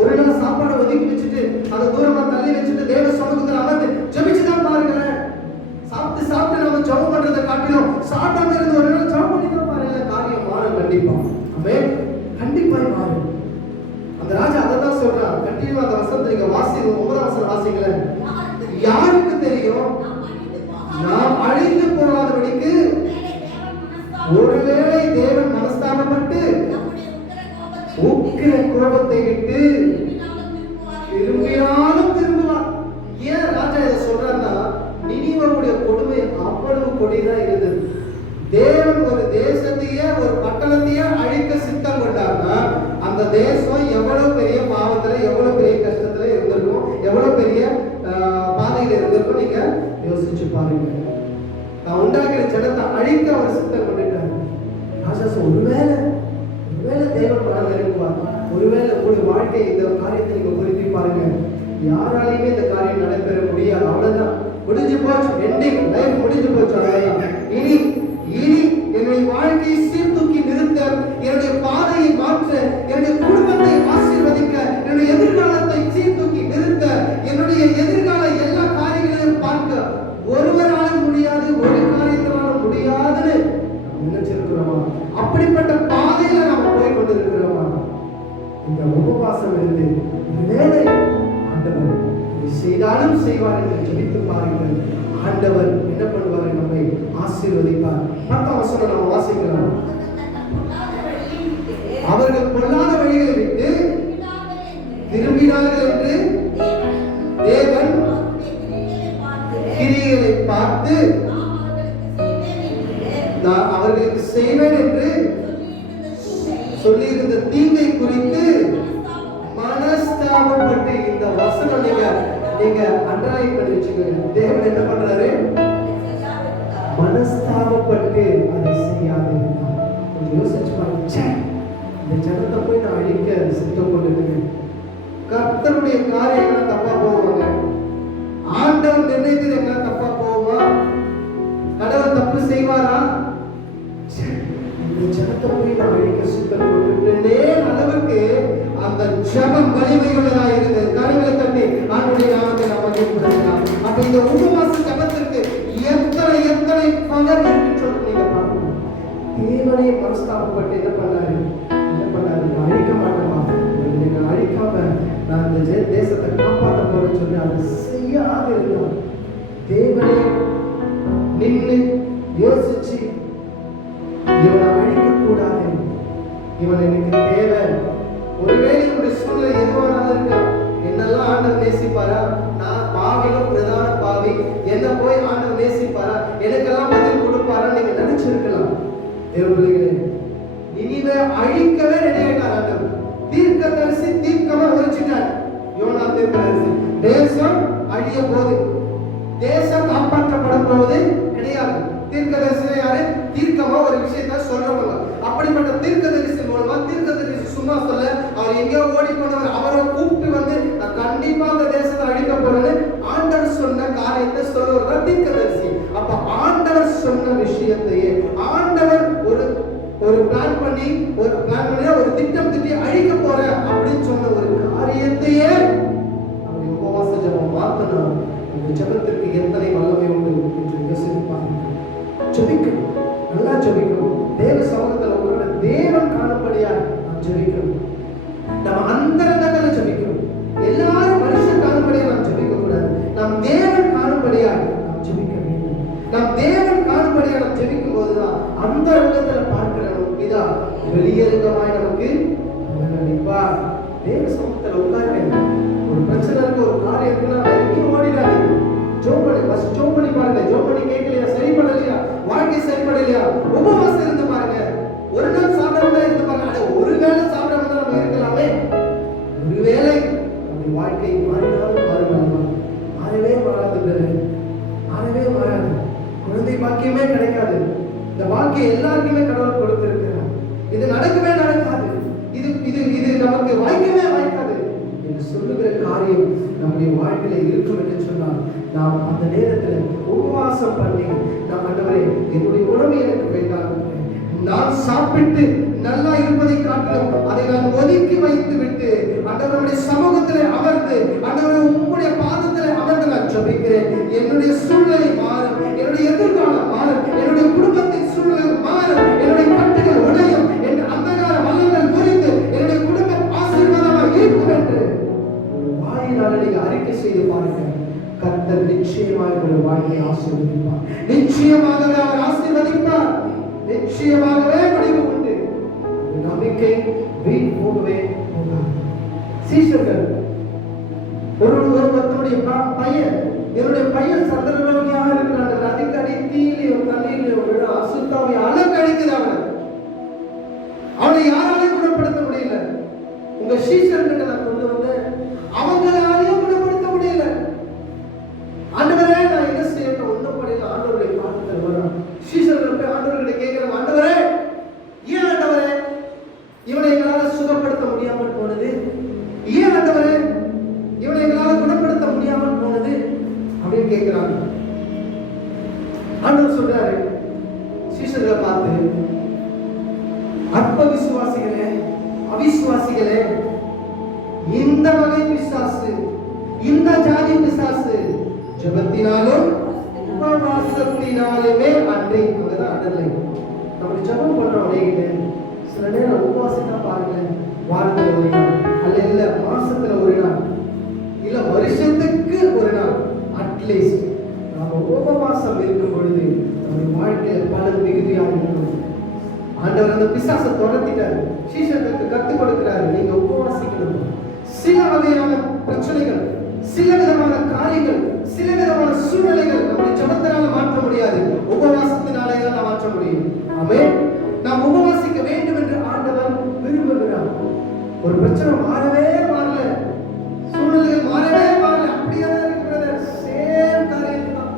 ஒரு நாள் சாப்பாடு ஒதுக்கி வச்சுட்டு அதை தூரமா தள்ளி வச்சுட்டு தேவ சமூகத்தில் அமர்ந்து ஜெபிச்சுதான் பாருங்களேன். சாப்பிட்டு நம்ம ஜெபம் பண்றதை காட்டிலும் சாப்பிடாம இருந்து ஒரு நாள் ஜெபம் பண்ணி தான் பாருங்களேன், காரியம் மாறும். கண்டிப்பா மாறும். அந்த ராஜா அதை தான் சொல்றார். கண்டிப்பா அந்த வசனத்தை நீங்க வாசிங்க, 9ஆம் வசனம் வாசிங்களேன். யாருக்கு தெரியும் நாம் அழிந்து போகாதபடிக்கு ஒருவேளை தேவன் மனஸ்தாபப்பட்டு உக்கிர கோபத்தை விட்டு திரும்பினாலும் திரும்புவார். ஏன் ராஜா இதை சொல்றாருன்னா, நினிவேவுடைய கொடுமை அவ்வளவு கொடிதான் இருந்தது. தேவன் ஒரு தேசத்தையே ஒரு பட்டணத்தையே அழிக்க சித்தம் கொண்டார்னா அந்த தேசம் எவ்வளவு பெரிய பாவத்துல எவ்வளவு பெரிய கஷ்டத்துல இருந்திருக்கும், எவ்வளவு பெரிய பாதையில இருந்திருக்கும் நீங்க யோசிச்சு பாருங்க. நான் உண்டாக்கிற ஜனத்தை அழிக்க அவர் சித்தம் கொண்டுட்டார். ராஜா ஒருவேளை தேவன் மனம் இருக்குவார், ஒருவேளை உங்களுடைய வாழ்க்கை இந்த காரியத்தை நீங்க குறிப்பி பாருங்க. யாராலையுமே இந்த காரியம் நடைபெற முடியாது. அவ்வளவுதான், முடிஞ்சு போச்சு, எண்டிங் லைஃப் முடிஞ்சு போச்சு. அவ்வளவுதான். இனி என்னுடைய வாழ்க்கையை சீர்தூக்கி நிறுத்த, என்னுடைய பாதையை மாற்ற, என்னுடைய குடும்பத்தை ஆசீர்வதிக்க, என்னுடைய எதிர்காலத்தை சீர்தூக்கி நிறுத்த, என்னுடைய எதிர்கால எல்லா காரியங்களையும் பார்க்க ஒருவரால முடியாது, ஒரு காரியத்தினால முடியாதுன்னு நினைச்சிருக்கிறோமா? அப்படிப்பட்ட பாதையில நாம போய் கொண்டிருக்கிறோமா? இந்த உபவாசம் இருந்து வேலை ஆண்டவர் செய்தாலும் செய்வார் என்று ஜெபித்து பாருங்கள். ஆண்டவர் என்ன பண்ணுவார்? நம்மை ஆசீர்வதிப்பார். 10ஆம் வசனம் நாம் வாசிக்கலாம். அவர்கள் பொல்லாத வழிகளை விட்டு திரும்பினார்கள் என்று தேவன் கிரியைகளை பார்த்து நான் அவர்களுக்கு செய்வேன் என்று சொல்லியிருந்த தீங்கை குறித்து மனஸ்தாபப்பட்டு, இந்த வசனம் நீங்க அண்டர்லைன் பண்ணி வச்சுக்கோங்க. தேவன் என்ன பண்றாரு? மனஸ்தாபப்பட்டு அதை செய்யாது. யோசிச்சு பாருங்க, இந்த ஜனத்தை போய் நான் அழிக்க சித்தம் கொண்டிருக்கேன். கர்த்தருடைய காரியங்கள் தப்பா போவாங்க, ஆண்டவர் நிர்ணயித்தது எல்லாம் தப்பா போகுமா? கடவுள் தப்பு செய்வாரா? இந்த ஜனத்தை போய் நான் அழிக்க சித்தம் கொண்டிருக்கேன் அளவுக்கு அந்த ஜெபம் வலிமை உள்ளதா இருந்தது. கரங்களை தட்டி ஆண்டவருடைய நாமத்தை நாம் மகிமைப்படுத்தலாம். அப்ப இந்த உபவாச ஜெபத்திற்கு எத்தனை பவர் இருக்குன்னு சொல்லி நீங்க பார்க்கணும். தேவனே மனஸ்தாபப்பட்டு என்ன பண்ணாரு? அழிக்க மாட்டேமா, நீங்க அழிக்காம நான் இந்த தேசத்தை காப்பாற்ற போறேன்னு சொல்லி அதை செய்யாது இருந்தார். தேவனே நின்று யோசிச்சு, இவனை அழிக்க கூடாது, இவன் எனக்கு தேவை. ஒருவேளை என்னுடைய சூழ்நிலை எதுவானாலும் இருக்கா, என்னெல்லாம் ஆண்டவர் நேசிப்பாரா? நான் பாவிலும் பிரதான பாவி, என்ன போய் ஆண்டவர் நேசிப்பாரா? எனக்கெல்லாம் பதில் கொடுப்பாரா? நீங்க நினைச்சிருக்கலாம். தேவர்களே, நினிவே அழிக்கவே ரெடியாயிட்டார் ஆண்டவர். தீர்க்கதரிசி தீர்க்கமா உரைச்சிட்டார். யோனா தீர்க்கதரிசி, தேசம் அழிய போது, தேசம் காப்பாற்றப்பட போவது கிடையாது. தீர்க்கதரிசி யாரு? தீர்க்கமா ஒரு விஷயத்தை சொல்றவங்க. அப்படிப்பட்ட தீர்க்கதரிசி மூலமா, தீர்க்கதரிசி சும்மா சொல்ல, அவர் எங்கேயோ ஓடி போனவர், அவரை கூப்பிட்டு வந்து நான் கண்டிப்பா அந்த தேசத்தை அழிக்க போறேன்னு ஆண்டவர் சொன்ன காரியத்தை சொல்லுவது தான் தீர்க்கதரிசி. அப்ப ஆண்டவர் சொன்ன விஷயத்தையே ஆண்டவர் ஒரு பிளான் பண்ணி ஒரு திட்டம் திட்டி அழிக்க போற அப்படின்னு சொன்ன ஒரு காரியத்தையே அப்படி உபவாச ஜெபம் மாத்தணும். அந்த ஜெபத்திற்கு எத்தனை வல்லமை உண்டு என்று யோசிப்பாங்க. ஜெபிக்கணும், நல்லா ஜெபிக்கணும். தேவ சமூகத்தில் உங்களோட தேவன் காணும்படியா நாம் ஜெபிக்கணும். நம்ம அந்தரங்கத்துல ஜெபிக்கணும். எல்லாரும் மனுஷன் காணும்படியா நாம் ஜெபிக்க கூடாது. நாம் தேவன் காணும்படியா நாம் ஜெபிக்க வேண்டும். நாம் தேவன் காணும்படியா நாம் ஜெபிக்கும் போதுதான் அந்த ரங்கத்துல பார்க்கிற பிதா வெளியரங்கமாய் நமக்கு நடிப்பார். தேவ சமூகத்தில் உட்காருங்க. ஒரு பிரச்சனை இருக்கு, ஒரு காரியம் இருக்குன்னா எங்கேயும் ஓடிடாதீங்க. ஜோம் பண்ணி பாருங்க. ஜோம் பண்ணி கேட்கலையா, சரிப்படலையா, வாழ்க்கை சரிப்படலையா, உபவாசம் இருந்து பாருங்க. ஒரு நாள் சாப்பிடாம இருந்து பாருங்க. ஒருவேளை சாப்பிடாம தான் நம்ம இருக்கலாமே. ஒருவேளை அப்படி வாழ்க்கை மாறினாலும் மாறவே மாறாது. குழந்தை பாக்கியமே கிடைக்காது. இந்த பாக்கியம் எல்லாருக்குமே கடவுள் கொடுத்திருக்கிறார். இது நடக்கவே நடக்காது. இது நமக்கு வாய்க்கவே வாய்க்காது என்று சொல்லுகிற காரியம் நம்முடைய வாழ்க்கையில இருக்கும் என்று சொன்னால், நாம் அந்த நேரத்தில் உபவாசம் பண்ணி, நாம் ஆண்டவரே என்னுடைய உணவு எனக்கு வேண்டாம், நான் சாப்பிட்டு நல்லா இருப்பதை காட்டிலும் அதை நான் ஒதுக்கி வைத்து விட்டு ஆண்டவருடைய சமூகத்தில் அமர்ந்து, ஆண்டவரே உம்முடைய பாதத்தில் அமர்ந்து நான் ஜெபிக்கிறேன். என்னுடைய சூழ்நிலை மாறும், என்னுடைய எதிர்காலம் மாறும், என்னுடைய குடும்பத்தின் சூழ்நிலை மாறும், என்னுடைய கட்டுகள் உடையும், என் அந்தகார வல்லங்கள் குறித்து என்னுடைய குடும்பம் ஆசீர்வாதமாக இருக்கும் என்று வாயினால் நீங்க அறிக்கை செய்து பாருங்க. கர்த்தர் நிச்சயமாக ஒரு வாழ்க்கையை ஆசீர்வதிப்பார். நிச்சயமாக நிச்சயமாகவே முடிவு உண்டு. நம்பிக்கை வீண் போகவே போகாது. சீஷர்கள் ஒருவருடைய பையன், என்னுடைய பையன் சந்திரரோகியாக இருக்கிறாங்க, அடிக்கடி தீயிலையோ தண்ணீரையோ விட அசுத்தாவை அலக்கழிக்குது. அவனை யாராலையும் குணப்படுத்த முடியல. உங்க சீஷர்கிட்ட நான் கொண்டு வந்து அவங்களாலையும் குணப்படுத்த முடியல. ஆண்டவரே நான் என்ன செய்யணும்? ஒன்றும் பண்ணல. ஆண்டவரை பார்த்து வரோம். சீஷர்கள் போய் ஆண்டவர்கிட்ட கேட்கிறாங்க, ஆண்டவரே ஏன் ஆண்டவரே இவனை எங்களால் சுகப்படுத்த முடியாமல் போனது? ஏன் ஆண்டவரே இவனை எங்களால் குணப்படுத்த முடியாமல் போனது அப்படின்னு கேட்கிறாங்க. ஆண்டவர் சொல்றாரு சீஷர்களை பார்த்து, அற்ப விசுவாசிகளே, அவிசுவாசிகளே, இந்த வகை பிசாசு, இந்த ஜாதி பிசாசு ஜெபத்தினாலும் உபவாசத்தினாலுமே அன்றி. அங்கதான் அடலை. நம்ம ஜெபம் பண்றோம் அன்னைக்கு சில நேரம் உபவாசத்தை பாருங்களேன், வாரத்துல ஒரு நாள் அல்ல இல்ல மாசத்துல ஒரு நாள் இல்ல வருஷத்துக்கு ஒரு நாள் அட்லீஸ்ட் நாம உபவாசம் இருக்கும் பொழுது நம்ம வாழ்க்கையில பலன் மிகுதியாக இருக்கும். ஆண்டவர் அந்த பிசாசை துரத்திட்டாரு, சீஷர்களுக்கு கற்றுக் கொடுக்கிறாரு, நீங்க உபவாசிக்கணும். சில வகையான பிரச்சனைகள், சில விதமான காரியங்கள், சில விதமான சூழ்நிலைகள் நம்முடைய ஜெபத்தினால மாற்ற முடியாது, உபவாசத்தினாலே தான் மாற்ற முடியும். ஆமென். நாம் உபவாசிக்க வேண்டும் என்று ஆண்டவர் விரும்புகிறார். ஒரு பிரச்சனை மாறவே மாறல, சூழ்நிலைகள் மாறவே மாறல, அப்படியே இருக்கிறது. சேம் காரியம் தான்,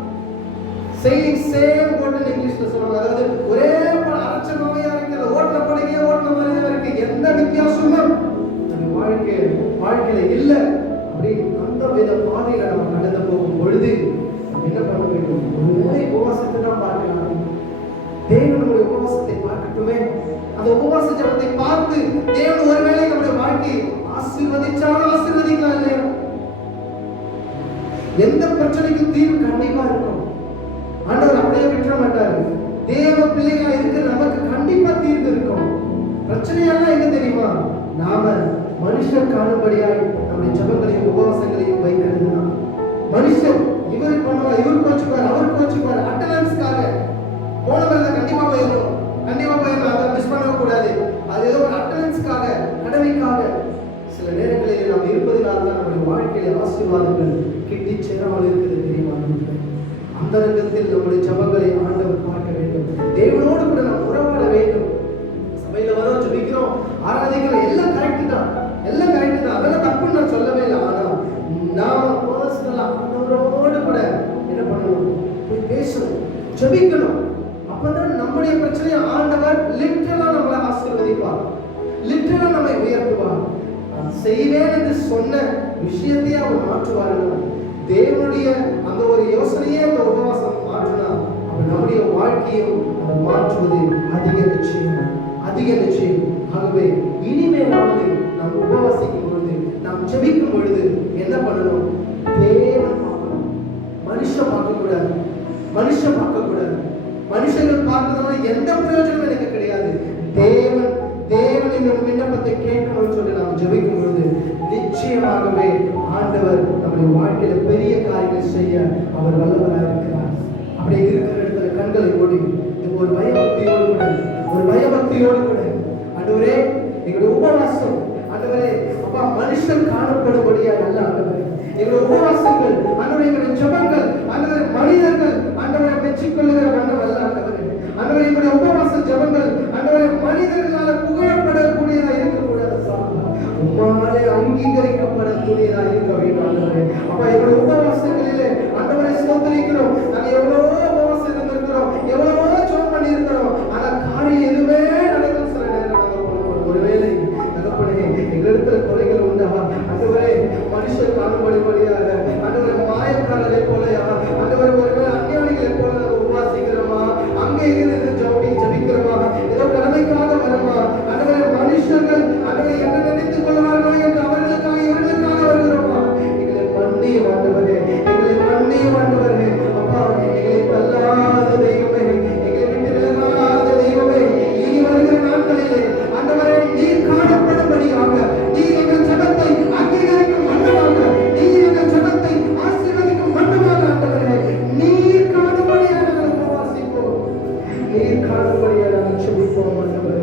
சேம் போட்டு இங்கிலீஷ்ல சொல்லுவாங்க. அதாவது ஒரே அரைச்ச நோயா இருக்கிறது, ஓட்ட படகையே ஓட்ட மாதிரியா இருக்கு, எந்த வித்தியாசமும் வாழ்க்கையில இல்ல. அப்படி அந்த வித பாதையில நம்ம கடந்து போகும் பொழுது என்ன பண்ண வேண்டும்? ஒருவேளை உபவாசத்தை தான் பார்க்கலாம். தேவன் நம்முடைய உபவாசத்தை பார்க்கட்டுமே. அந்த உபவாச ஜெபத்தை பார்த்து தேவன் ஒருவேளை நம்முடைய வாழ்க்கையை ஆசீர்வதிச்சாலும் ஆசீர்வதிக்கலாம் இல்லையா? எந்த பிரச்சனைக்கும் தீர்வு கண்டிப்பா இருக்கும். ஆண்டவர் அப்படியே விட்டுற மாட்டாரு. தேவ பிள்ளைகளா இருக்கிற நமக்கு கண்டிப்பா தீர்வு இருக்கும். பிரச்சனையெல்லாம் எங்க தெரியுமா? நாம மனுஷன் காணும்படியாய் நம்முடைய ஜெபங்களையும் உபவாசங்களையும் வைக்கிறது தான். மனுஷன் இவர் பண்ணுவார், இவர் கோச்சுப்பார், அவர் கோச்சுப்பார், அட்டெண்டன்ஸ்க்காக போனவங்க கண்டிப்பா போயிடும், அதை மிஸ் பண்ண கூடாது. அது ஏதோ ஒரு அட்டெண்டன்ஸ்க்காக, கடமைக்காக சில நேரங்களில் நாம் இருப்பதனால தான் நம்முடைய வாழ்க்கையில ஆசீர்வாதங்கள் கிட்டி சேராமல் இருக்கிறது தெரியுமா? அந்த ரங்கத்தில் நம்முடைய ஜெபங்களை ஆண்டவர் பார்க்க வேண்டும். தேவனோடு கூட நாம் உறவாட வேண்டும். சபையில வரோம், ஜெபிக்கிறோம், ஆராதிக்கிறோம், எல்லாம் கரெக்ட் தான், எல்லாம் கரெக்ட் தான், அதெல்லாம் தப்புன்னு நான் சொல்லவே இல்லை. ஆனா நாம பர்சனலா ஆண்டவரோடு கூட என்ன பண்ணணும்? போய் பேசணும், ஜெபிக்கணும். அப்பதான் நம்முடைய பிரச்சனையை ஆண்டவர் லிட்டரலா நம்மளை ஆசீர்வதிப்பார், லிட்டரலா நம்மை உயர்த்துவார். செய்வேன் என்று சொன்ன விஷயத்தையே அவர் மாற்றுவார்கள். தேவனுடைய அந்த ஒரு யோசனையே அந்த உபவாசம் மாற்றினா அவர் நம்முடைய வாழ்க்கையும் மாற்றுவது அதிக நிச்சயம், அதிக நிச்சயம். ஆகவே இனிமேலாவது நாம் உபவாசிக்கும் பொழுது, நாம் ஜெபிக்கும் பொழுது என்ன பண்ணணும்? தேவன் பார்க்கணும், மனுஷன் பார்க்கக்கூடாது, மனுஷன் பார்க்கக்கூடாது. மனுஷர்கள் பார்க்கறதுனால எந்த பிரயோஜனமும் எனக்கு கிடையாது. தேவன் இந்த விண்ணப்பத்தை கேட்கணும்னு சொல்லி நாம் ஜெபிக்கும் பொழுது நிச்சயமாகவே ஆண்டவர் நம்முடைய வாழ்க்கையில பெரிய காரியங்கள் செய்ய அவர் வல்லவராக இருக்கிறார். அப்படி இருக்கிற இடத்துல கண்களை மூடி ஒரு பயபக்தியோடு கூட ஆண்டவரே எங்களுடைய உபவாசம், ஆண்டவரே அப்பா மனுஷன் காணப்படும்படியா நல்ல ஆண்டவரே எங்களுடைய உபவாசங்கள், ஆண்டவரே எங்களுடைய ஜெபங்கள், ஆண்டவரே மனிதர்கள் ஆண்டவரை மெச்சிக்கொள்ளுகிற வண்ணம் அல்ல ஆண்டவரே. ஆண்டவரே எங்களுடைய உபவாச ஜெபங்கள் ஆண்டவரே மனிதர்களால புகழப்படக்கூடியதா இருக்கக்கூடாது, உம்மாலே அங்கீகரிக்கப்படக்கூடியதா இருக்க வேண்டும் ஆண்டவரே. அப்ப எங்களுடைய உபவாசங்களிலே ஆண்டவரை ஸ்தோத்திரிக்கிறோம். நாங்க எவ்வளவோ உபவாசம் இருந்திருக்கிறோம், எவ்வளவோ ஜெபம் பண்ணி இருக்கிறோம், ஆனா காரியம் எதுவுமே நடக்கும். சில நேரம் ஒருவேளை தகப்பனே எங்களிடத்துல குறைகள் உண்டா ஆண்டவரே? மனுஷர் காணும்படியாக ஆண்டவரை மாயக்காரரை போலயா ஆண்டவரை ஒருவேளை அஞ்ஞானிகளை போல உபவாசிக்கிறோமா? அங்கே இருந்து ஜபிக்கிறோமா? ஏதோ கடமைக்காக வருமா? ஆண்டவரை மனுஷர்கள் ஆண்டவரை என்ன நினைத்துக் கொள்வார்களோ என்று அவர்களுக்காக இவர்களுக்காக வருகிறோமா? எங்களை மன்னியும் ஆண்டவரே, எங்களை மன்னியும் ஆண்டவரே. அப்பா எங்களை தள்ளாத தெய்வமே, எங்களை விட்டு விலகாத தெய்வமே, இனி வருகிற நாட்களிலே ஆண்டவரே நீர் காணப்படும்படியாக, நீர் எங்கள் ஜெபத்தை அங்கீகரிக்கும் வண்ணமாக, நீர் எங்கள் ஜெபத்தை ஆசீர்வதிக்கும் வண்ணமாக ஆண்டவரே நீர் காணும்படியாக நாங்கள் உபவாசிப்போம், நீர் காணும்படியாக நாங்கள் ஆசீர்வதிப்போம் ஆண்டவரே.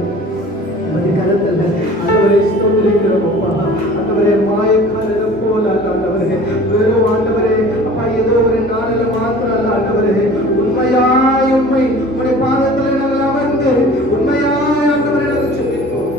உமது கரத்துல ஆண்டவரே ஸ்தோத்திரிக்கிறோம் அப்பா. ஆண்டவரே மாயக்காரரை போல அல்ல ஆண்டவரே, வெறும் ஆண்டவரே அப்பா ஏதோ ஒரு நாளில மாத்திரம் அல்ல ஆண்டவரே, உண்மையாய் உம்முடைய பாதத்துல நாங்கள் அமர்ந்து உண்மையாய் ஆண்டவரே நாங்கள் ஜெபிப்போம்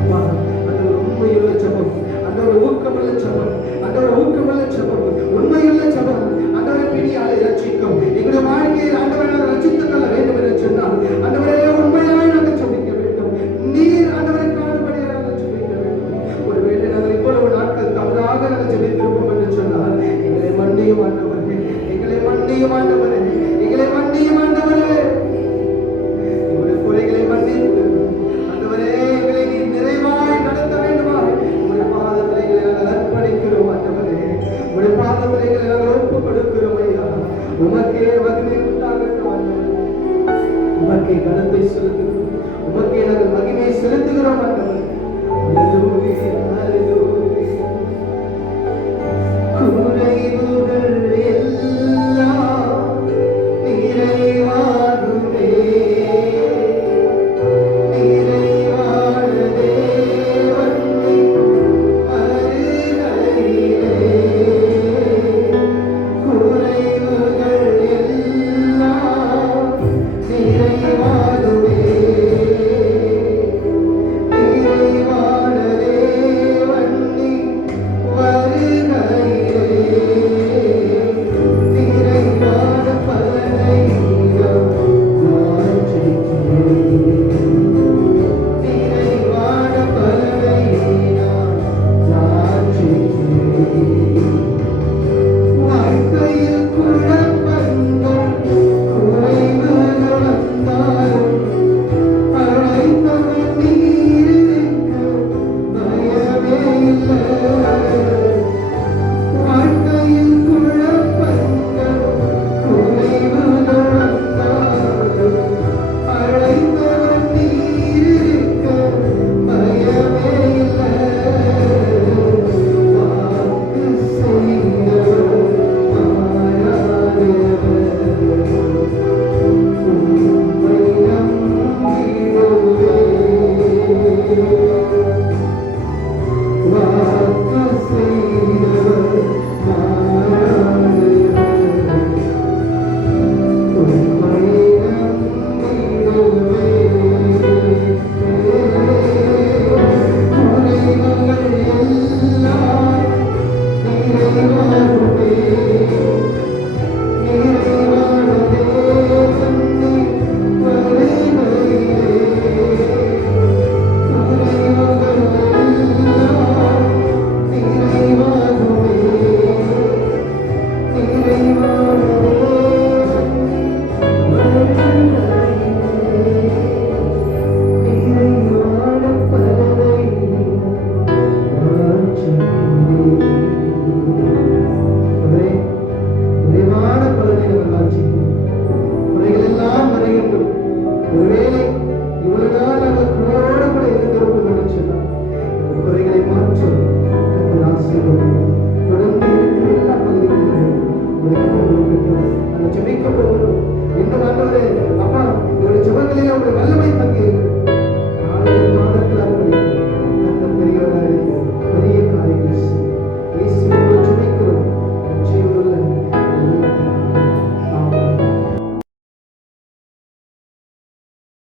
அப்பா. ஆண்டவர் உண்மையுள்ள ஜெபம், ஆண்டவர் ஊக்கமுள்ள ஜெபம், ஆண்டவர் ஊக்கமுள்ள ஜெபம், உண்மையுள்ள ஜெபம் ஆண்டவரே பிடியாலை ரட்சிக்கும். எங்களுடைய வாழ்க்கையை ஆண்டவரை நாங்கள் ரட்சித்துக் கொள்ள வேண்டும் என்று சொன்னால் ஆண்டவரே உண்மையாய் நாங்கள் ஜெபிக்க வேண்டும். நீர் ஆண்டவரை காணும்படியாக நாங்கள் ஜெபிக்க வேண்டும். ஒருவேளை நாங்கள் இவ்வளவு நாட்கள் தவறாக நாங்கள் ஜெபித்திருப்போம் என்று சொன்னால் எங்களை மன்னியும் ஆண்டவரே, எங்களை மன்னியும் ஆண்டவரே, எங்களை மன்னியும் ஆண்டவரே. எங்களுடைய குறைகளை மன்னித்து ஆண்டவரே எங்களை நீர் நிறைவாய் நடத்த வேண்டுமா? உங்களுடைய பாதத்தில் எங்களை நாங்கள் அர்ப்பணிக்கிறோம் ஆண்டவரே. உங்களுடைய பாதத்தில் எங்களை நாங்கள் ஒப்புக் கொடுக்கிறோம் ஐயா. உமக்கே மகிமை உண்டாகட்டும் ஆண்டவரே. உமக்கே கனத்தை செலுத்துகிறோம், உமக்கே நாங்கள் மகிமையை செலுத்துகிறோம் ஆண்டவரே. அல்லேலூயா, அல்லேலூயா. குறைவுகள் எல்லாம் நிறைவாகுமே, நிறைவான தேவன் வருகையிலே. குறைவுகள் எல்லாம் நிறைவாகுமே, நிறைவான தேவன் வருகையிலே. நிறைவான பலனை நான் ஜெயிக்கிறேன், நிறைவான பலனை நான் ஜெயிக்கிறேன். வாழ்க்கையில் குழப்பங்கள் குறைவுகள் வந்தாலும் அழைத்தவன் நீரிருக்க பயமே இல்லை. வாழ்க்கையில் குழப்பங்கள் குறைவுகள் வந்தாலும் அழைத்தவன் நீரிருக்க பயமே இல்லை. வாக்கு செய்தவர் மாறாதவர், உம்மை நம்பிடுவேன். வாக்கு செய்தவர் மாறாதவர், உம்மை நம்பிடுவேன். குறைவுகள் எல்லாம் நிறைவாகுமே, நிறைவான தேவன் வருகையிலே. குறைவுகள் எல்லாம் நிறைவாகுமே, நிறைவான தேவன் வருகையிலே. நிறைவான பலனை நான் ஜெயிக்கிறேன். ஆண்டவரே, நிறைவான பலனை நாங்கள் வாஞ்சிக்கிறோம். குறைகள் எல்லாம் மறையட்டும். ஒருவேளை